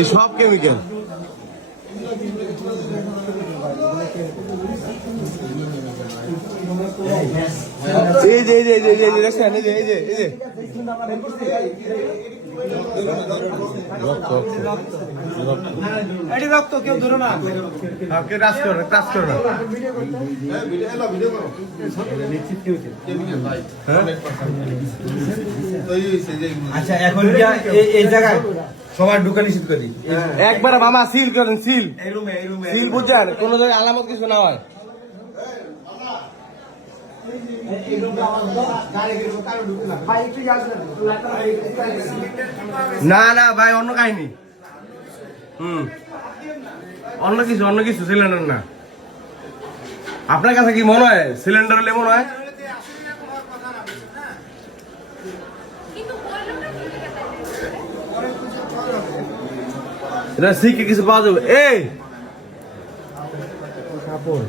এই সব কেমিক্যাল। এই যে এই যে এই যে এই যে দেখছেন, এই যে এই যে এই যে রক্ত, কেউ ধরো না, কেউ টাচ করো না। আচ্ছা, এখন এই জায়গায় সবার ঢুকা নিষেধ করি একবার মামা সিল করেন, সিল সিল বুঝছেন, কোন জায়গায় আলামত কিছু না হয়। না না ভাই, অন্য কাহিনী। অন্য কিছু সিলিন্ডার না। আপনার কাছে কি মনে হয় সিলিন্ডার হলে মনে হয়? এটা শিখে কিছু পাওয়া যাবে। এই কাপড়